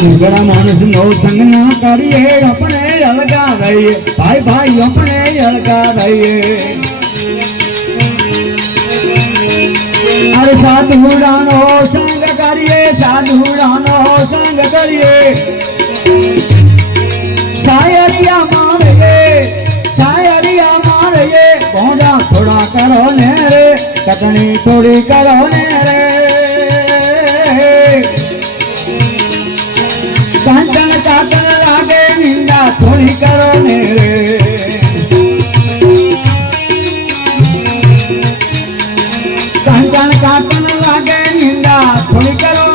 घड़ा मानस नो संग ना करिए अपने अलगा रहिए भाई भाई अपने अलगा रहिए अरे साधुड़ानो संग करिए साधुड़ानो संग करिए शायरिया मारिए भोंडा थोड़ा करो ने रे कटनी थोड़ी करो ने रे कंचन काटन लागे निंदा थोड़ी करो ने रे कंचन काटन लागे निंदा थोड़ी करो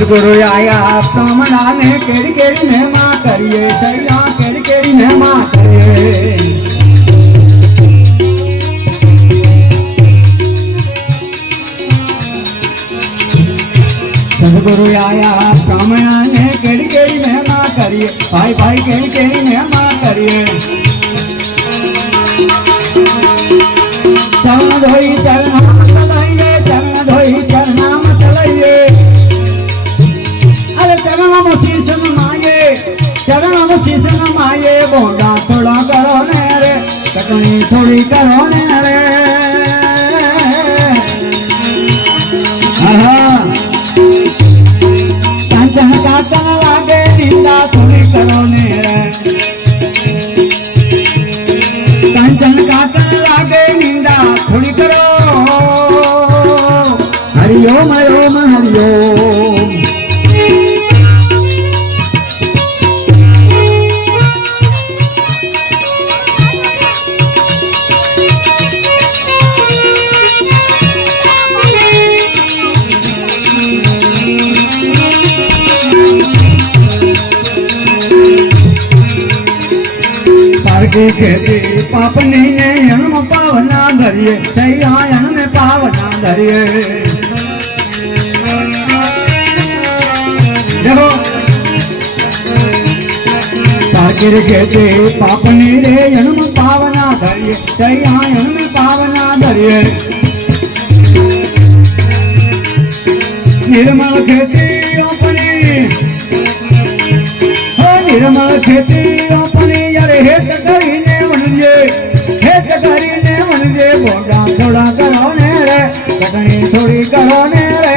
सतगुरु आया कामना ने केड़ी केड़ी महिमा करिए सैया केड़ी केड़ी महिमा करिए सतगुरु आया कामना ने केड़ी केड़ी महिमा करिए भाई भाई केड़ी केड़ी महिमा करिए चरण धोई चरनाम चलाइए चरण धोई चरनाम चलाइए चरण शीशन माये बोंडा थोड़ा करो ने रे कटनी थोड़ी करो ने रे कंचन काटन लागे निंदा थोड़ी करो ने रे कंचन काटन लागे निंदा थोड़ी करो हरिओम हरिओम हरिओम खेती पापनी ने जन्म पावना धरिए सैयायन में पावना धरिए देखो पाकिर खेती पापनी ने जन्म पावना धरिए सैयायन में पावना धरिए निर्मल खेती अपनी निर्मल खेती अपनी यारे हेत કરીને વણજે બોડા થોડા કરો ને રે કટણી થોડી કરો ને રે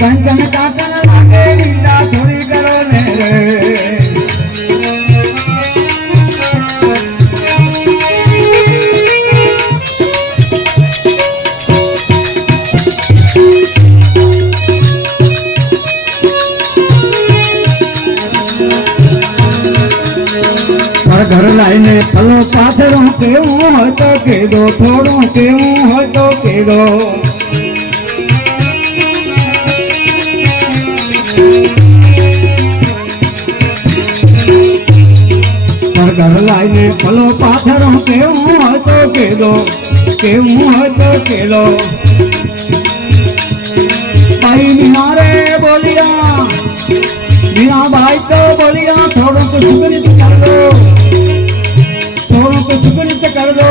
કંચન કાટન લાગે નિંદા થોડી કરો ને રે घर लाइने फलो पाथरो केवू हो तो के दो थोड़ो केवू हो तो के दो घर लाइने फलो पाथरो केवू हो तो के दो केवू हो तो के लो भाई मीना रे बोलिया मीना भाई तो बोलिया थोड़ो कुछ सुगरित कर दो सुगरित कर दो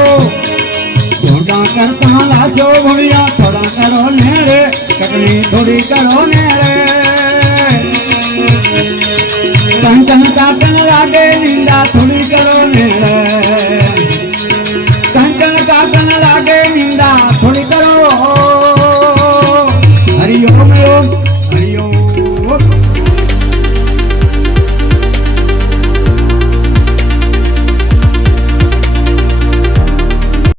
छोटा करता लाचो भुड़िया थोड़ा करो ने रे कटनी थोड़ी करो ने रे कंचन काटन लागे निंदा